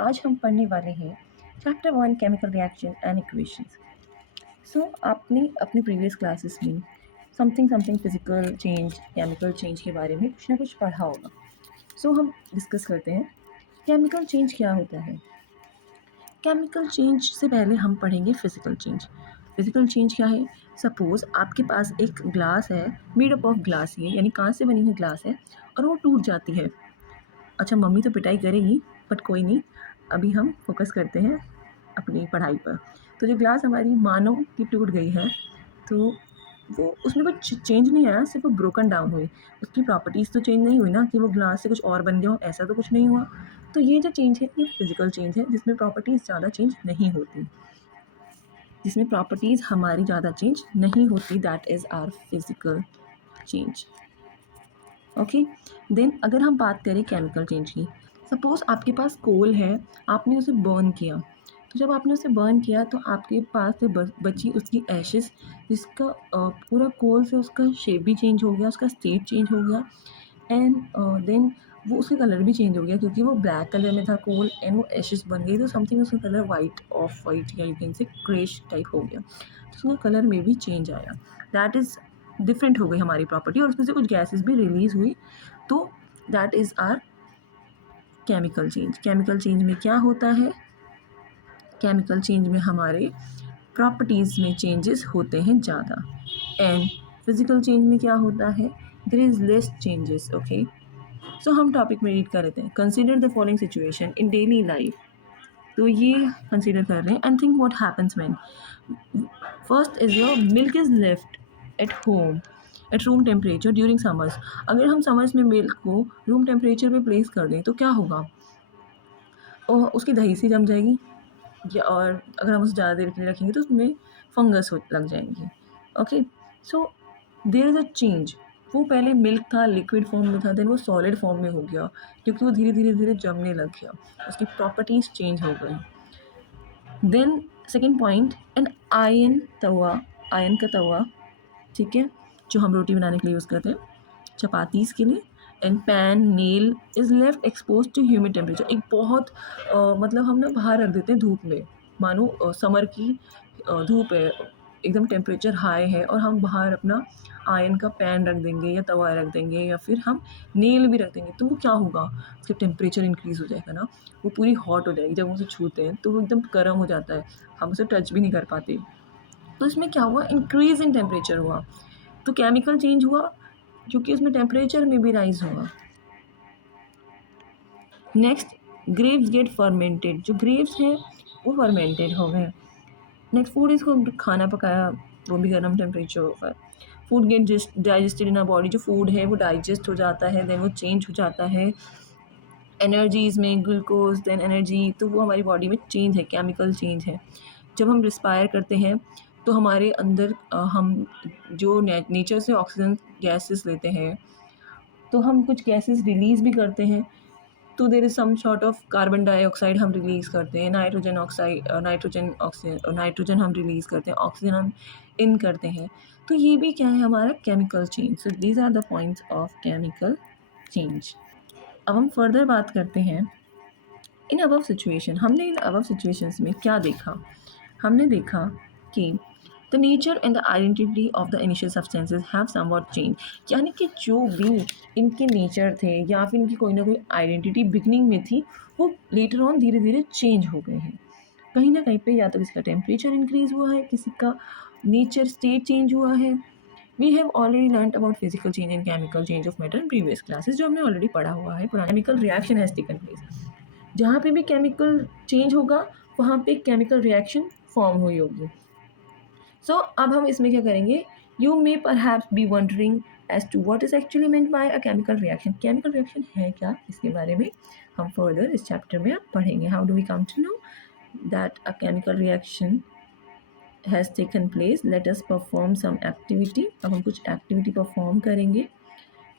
आज हम पढ़ने वाले हैं chapter 1 chemical reaction and equations. So आपने अपने प्रीवियस क्लासेस में something something physical change chemical change के बारे में कुछ ना कुछ पढ़ा होगा। सो हम डिस्कस करते हैं केमिकल चेंज क्या होता है। केमिकल चेंज से पहले हम पढ़ेंगे फिजिकल चेंज। फिजिकल चेंज क्या है? सपोज आपके पास एक ग्लास है, मेड अप ऑफ ग्लास, ये यानी कांच से बनी हुई ग्लास है और वो टूट जाती है। अच्छा, मम्मी तो पिटाई करेगी बट कोई नहीं, अभी हम फोकस करते हैं अपनी पढ़ाई पर। तो जो ग्लास हमारी मानो कि टूट गई है, तो वो उसमें कुछ चेंज नहीं आया, सिर्फ वो ब्रोकन डाउन हुई। उसकी प्रॉपर्टीज़ तो चेंज नहीं हुई ना कि वो ग्लास से कुछ और बन गया हो, ऐसा तो कुछ नहीं हुआ। तो ये जो चेंज है ये फिजिकल चेंज है, जिसमें प्रॉपर्टीज़ ज़्यादा चेंज नहीं होती, जिसमें प्रॉपर्टीज़ हमारी ज़्यादा चेंज नहीं होती, that is our physical change. Okay, then अगर हम बात करें केमिकल चेंज की, सपोज़ आपके पास कोल है, आपने उसे बर्न किया। तो जब आपने उसे बर्न किया तो आपके पास से बची उसकी एशेस, जिसका पूरा कोल से उसका शेप भी चेंज हो गया, उसका स्टेट चेंज हो गया एंड देन वो उसका कलर भी चेंज हो गया, क्योंकि वो ब्लैक कलर में था कोल एंड वो एशेस बन गई, तो समथिंग उसका कलर वाइट, ऑफ वाइट या यू कैन से ग्रेश टाइप हो गया। तो उसका कलर में भी चेंज आया, दैट इज़ डिफरेंट हो गई हमारी प्रॉपर्टी, और उसमें से कुछ गैसेस भी रिलीज हुई, तो that is our chemical change. Chemical change में क्या होता है? केमिकल चेंज में हमारे प्रॉपर्टीज़ में चेंजेस होते हैं ज़्यादा, एंड फिजिकल चेंज में क्या होता है? There is less changes. Okay, so हम टॉपिक में रीड कर रहे थे, consider the following situation in daily life. तो ये कंसिडर कर रहे हैं and think what happens when first is your milk is left at home at room temperature during summers. अगर हम समर्स में मिल्क को रूम टेम्परेचर पे प्लेस कर दें तो क्या होगा? और उसकी दही सी जम जाएगी, या और अगर हम उसे ज़्यादा देर के लिए रखेंगे तो उसमें फंगस हो लग जाएंगी। Okay, so there is a change. वो पहले मिल्क था, लिक्विड फॉर्म में था, देन वो सॉलिड फॉर्म में हो गया, क्योंकि वो धीरे धीरे धीरे जमने लग गया, उसकी प्रॉपर्टीज़ चेंज हो गई। Then second point, an iron tawa, iron का तवा, ठीक है, जो हम रोटी बनाने के लिए यूज़ करते हैं, चपातीज़ के लिए, and pan nail is left expose to humid temperature. एक बहुत मतलब हम ना बाहर रख देते हैं धूप में, मानो समर की धूप है, एकदम टेम्परेचर हाई है, और हम बाहर अपना आयन का पैन रख देंगे या तवा रख देंगे या फिर हम नेल भी रख देंगे, तो वो क्या होगा? उसका टेम्परेचर इंक्रीज़ हो जाएगा ना, वो पूरी हॉट हो जाएगी। जब हम उसे छूते हैं तो वो एकदम गर्म हो जाता है, हम उसे टच भी नहीं कर पाते। तो इसमें क्या हुआ? इंक्रीज़ इन टेम्परेचर हुआ, तो केमिकल चेंज हुआ, क्योंकि उसमें टेम्परेचर में भी राइज हुआ। नेक्स्ट, ग्रेप्स गेट फर्मेंटेड, जो ग्रेप्स हैं वो फर्मेंटेड हो गए। नेक्स्ट, फूड, इसको खाना पकाया, वो भी गर्म टेम्परेचर होगा। Food gate digested in a body, जो फूड है वो डाइजेस्ट हो जाता है, देन वो चेंज हो जाता है एनर्जीज़ में, ग्लूकोज देन एनर्जी, तो वो हमारी बॉडी में चेंज है, केमिकल चेंज है। जब हम रिस्पायर करते हैं तो हमारे अंदर हम जो नेचर से ऑक्सीजन गैसेस लेते हैं, तो हम कुछ गैसेस रिलीज़ भी करते हैं, तो there is some sort of carbon dioxide हम रिलीज़ करते हैं, नाइट्रोजन ऑक्साइड, नाइट्रोजन हम रिलीज़ करते हैं, ऑक्सीजन हम इन करते हैं। तो ये भी क्या है? हमारा chemical change. So these are the points of chemical change. अब हम फर्दर बात करते हैं इन अबव सिचुएशन। हमने इन अबव सिचुएशंस में क्या देखा? हमने देखा कि the nature and the identity of the initial substances have somewhat change, यानी कि जो भी इनके नेचर थे या फिर इनकी कोई ना कोई आइडेंटिटी बिगनिंग में थी, वो लेटर ऑन धीरे धीरे चेंज हो गए हैं। कहीं ना कहीं पे या तो किसी का टेम्परेचर इंक्रीज हुआ है, किसी का नेचर स्टेट चेंज हुआ है। We have already learn about physical change and chemical change of matter in previous classes, जो हमने ऑलरेडी पढ़ा हुआ है। पुराना chemical reaction has taken place, जहाँ पे भी केमिकल चेंज होगा वहाँ पे केमिकल रिएक्शन फॉर्म हुई होगी। सो अब हम इसमें क्या करेंगे? You may perhaps be wondering as to what is actually meant by a chemical reaction. Chemical reaction है क्या? इसके बारे में हम फर्दर इस चैप्टर में पढ़ेंगे। How do we come to know that a chemical reaction has taken place? Let us perform some activity. अब हम कुछ एक्टिविटी परफॉर्म करेंगे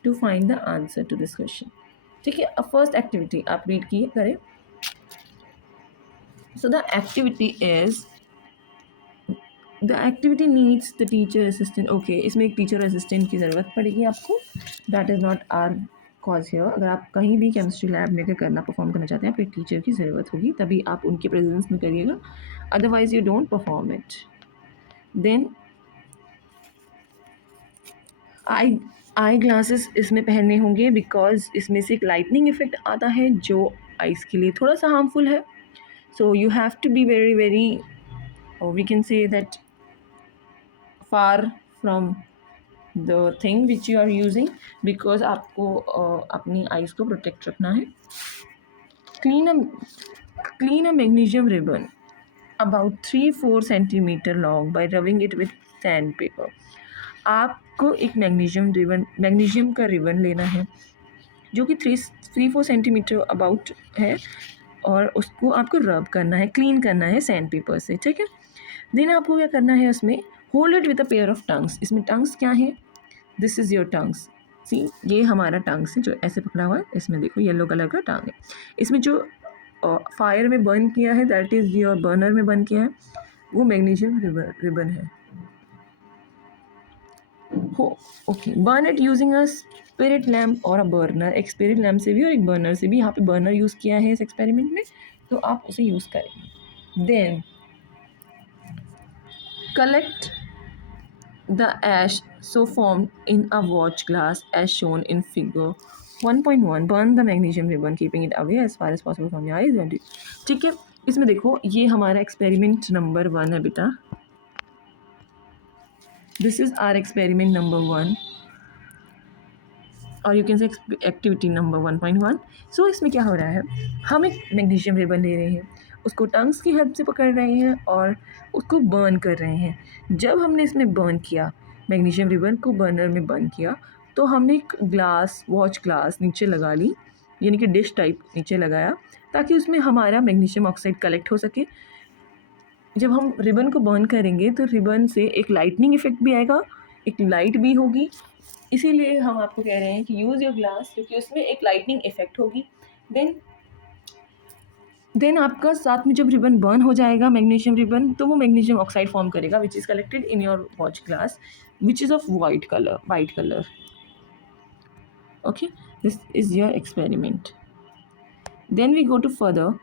to find the answer to this question. ठीक है, अब फर्स्ट एक्टिविटी आप रीड किए करें। So the activity is, the activity needs the teacher assistant. Okay, इसमें एक टीचर असिस्टेंट की ज़रूरत पड़ेगी आपको, that is not our cause here अगर आप कहीं भी केमिस्ट्री लैब में अगर करना परफॉर्म करना चाहते हैं फिर टीचर की ज़रूरत होगी, तभी आप उनके प्रेजेंस में करिएगा, otherwise you don't perform it. Then eye glasses इसमें पहनने होंगे बिकॉज इसमें से एक लाइटनिंग इफेक्ट आता है जो आइज़ के लिए थोड़ा सा हार्मफुल है। So you have to be very very, we can say that, far from the thing which you are using, because आपको अपनी आइज़ को प्रोटेक्ट रखना है। Clean a magnesium ribbon about 3-4 centimetre long by rubbing it with sand paper. आपको एक magnesium का ribbon लेना है जो कि 3-4 सेंटीमीटर अबाउट है, और उसको आपको रब करना है, क्लीन करना है सैंड पेपर से, ठीक है। देन आपको क्या करना है, उसमें hold it with a pair of tongues. इसमें टंग्स क्या है, दिस इज़ योर टंग्स, सी ये हमारा टंग्स है जो ऐसे पकड़ा हुआ है, इसमें देखो येलो कलर का टंग है। इसमें जो फायर में बर्न किया है, दैट इज़ योर बर्नर में बर्न किया है, वो मैग्नीशियम रिबन है। हो okay, burn it using a spirit lamp और अ बर्नर। एक स्पिरिट लैम्प से भी और एक बर्नर से भी, यहाँ पे बर्नर यूज़ किया है इस एक्सपेरिमेंट में, तो आप उसे यूज़ करेंगे। Then collect the ash so formed in a watch glass as shown in figure 1.1. burn the magnesium ribbon keeping it away as far as possible from your eyes। ठीक है, इसमें देखो ये हमारा एक्सपेरिमेंट नंबर 1 है बेटा, this is our experiment number 1 और you can say activity number 1.1। So इसमें क्या हो रहा है, हम एक मैग्नीशियम रिबन ले रहे हैं, उसको टंग्स की हेल्प से पकड़ रहे हैं और उसको बर्न कर रहे हैं। जब हमने इसमें बर्न किया, मैग्नीशियम रिबन को बर्नर में बर्न किया, तो हमने एक ग्लास, वॉच ग्लास नीचे लगा ली, यानी कि डिश टाइप नीचे लगाया, ताकि उसमें हमारा मैग्नीशियम ऑक्साइड कलेक्ट हो सके। जब हम रिबन को बर्न करेंगे तो रिबन से एक लाइटनिंग इफेक्ट भी आएगा, एक लाइट भी होगी, इसीलिए हम आपको कह रहे हैं कि यूज़ योर ग्लास, क्योंकि उसमें एक लाइटनिंग इफेक्ट होगी। देन आपका साथ में जब रिबन बर्न हो जाएगा मैग्नीशियम रिबन, तो वो मैग्नीशियम ऑक्साइड फॉर्म करेगा which is collected in your watch glass which is of white colour. Okay, this is your experiment. Then we go to further.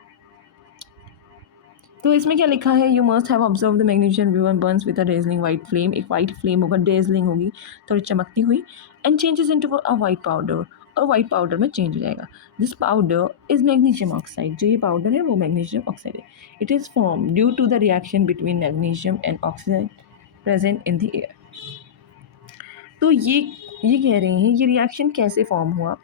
तो इसमें क्या लिखा है, you must have observe the magnesium ribbon burns with a dazzling white flame. एक white flame होगा, dazzling होगी, थोड़ी चमकती हुई, and changes into a white powder, और वाइट पाउडर में चेंज हो जाएगा। This powder is magnesium oxide, जो ये पाउडर है वो मैग्नीशियम ऑक्साइड है। It is form due to the reaction between magnesium and oxygen present in the air. तो ये कह रहे हैं ये रिएक्शन कैसे फॉर्म हुआ,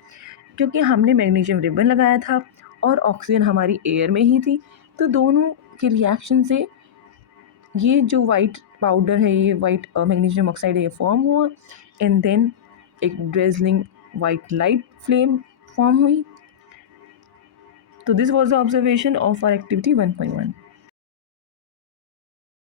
क्योंकि हमने मैग्नीशियम रिबन लगाया था और ऑक्सीजन हमारी एयर में ही थी, तो दोनों के रिएक्शन से ये जो वाइट पाउडर है, ये वाइट मैग्नीशियम ऑक्साइड है, ये फॉर्म हुआ, एंड देन एक dazzling white light flame form हुई। तो this was the observation of our activity 1.1।